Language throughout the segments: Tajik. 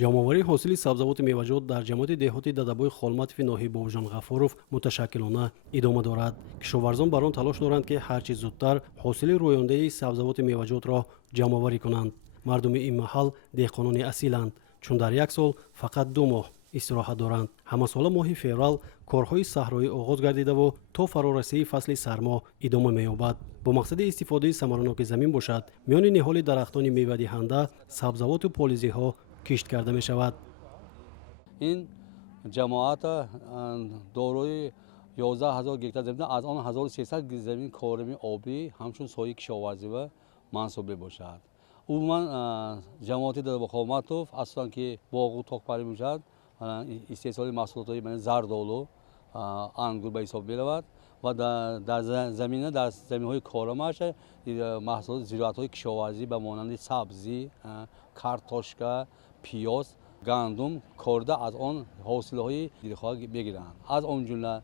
ҷамъоварии ҳосили сабзавоти меваҷот дар ҷамоати деҳоти дадабои холматови ноҳияи бобоҷонғафуров муташаккилона идома дорад. кишоварзон бар он талош доранд ки ҳарчи зудтар ҳосили рӯёндаи сабзавоти меваҷотро ҷамъоварӣ kunанд. Мардуми ин маҳал деҳқонони асиланд, чун дар як сол фақат 2 моҳ истироҳат доранд. ҳамасола моҳи феврал корҳои саҳроӣ оғоз гардидаву то фарорасии фасли сармо идома меёбад. бо мақсади истифодаи самараноки замин бошад, миёни ниҳоли дарахтони мевадиҳанда сабзавоту полизиҳо кишт карда мешавад. ин ҷамоат дорои 11000 гектар замин, аз он 1300 замин корими обӣ ҳамчун соҳаи кишоварзӣ ва мансуб мебошад. умуман ҷамоати дадабохоматов асосан ки боғу тоқпарӣ мешавад, истеҳсоли маҳсулотҳои зардолу ангур ба ҳисоб меравад ва дар замина дар заминҳои корамаш маҳсулоти зироатҳои кишоварзӣ ба монанди сабзӣ, картошка, пиёз, гандум корда аз он ҳосилҳои дилхоҳ мегиранд. аз он ҷумла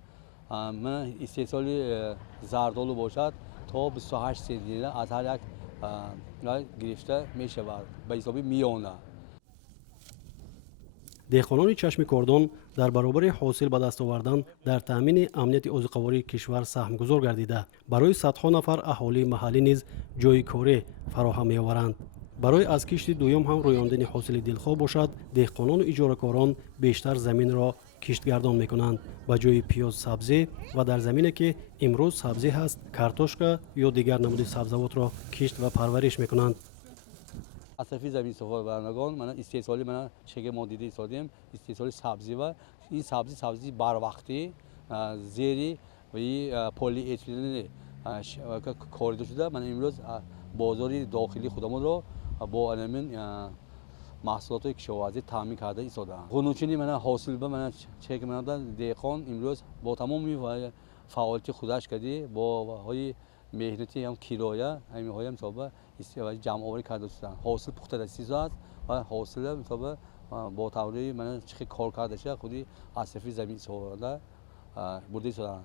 истеҳсоли зардолу бошад то 28 сентнера аз ҳар як гирифта мешавад ба ҳисоби миёна. деҳқонони чашми кордон дар баробари ҳосил ба даст овардан дар таъмини амнияти озиқавории кишвар саҳмгузор гардида, барои садҳо нафар аҳолии маҳаллӣ низ ҷойи корӣ фароҳам меоваранд. барои аз кишти дуюм ҳам рӯёндани ҳосили дилхоҳ бошад, деҳқонону иҷоракорон бештар заминро киштгардон мекунанд. ба ҷои пиёз сабзӣ ва дар замине ки имрӯз сабзӣ ҳаст, картошка ё дигар намуди сабзавотро кишт ва парвариш мекунанд. асрафи замин истифодабарандагон истеҳсоли чизе ки мо дида истодем, истеҳсоли сабзӣ ва ин сабзӣ барвақтӣ зери полиэтилени коридор шуда имрӯз бозори дохили худамонро бо маҳсулотҳои кишоварзӣ таъмин карда истодаанд. ғунучини ҳосил чие ки деҳқон имрӯз бо тамоми фаъолияти худаш кади бо меҳнати кироя ҳамиҳоям ҷамъоварӣ карда шуданд. ҳосил пухта расиз аст ва ҳосил бо таври чихи кор карда шуда худи асрафи замин истифодабаранда бурда истоданд.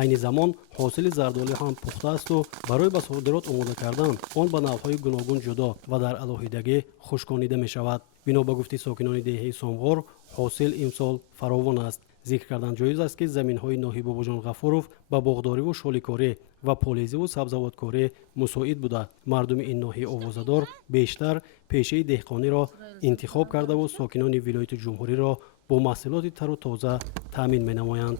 айни замон ҳосили зардолӣ ҳам пухта асту барои ба содирот омода кардан он ба навъҳои гуногун ҷудо ва дар алоҳидагӣ хушконида мешавад. бино ба гуфти сокинони деҳаи Сомғор, ҳосил имсол фаровон аст. зикр кардан ҷоиз аст ки заминҳои ноҳияи Бобоҷонғафуров ба боғдориву шоликорӣ ва полизиву сабзавоткорӣ мусоид буда, мардуми ин ноҳия овозадор бештар пешаи деҳқониро интихоб кардаву сокинони вилояти ҷумҳуриро бо маҳсулоти тару тоза таъмин менамоянд.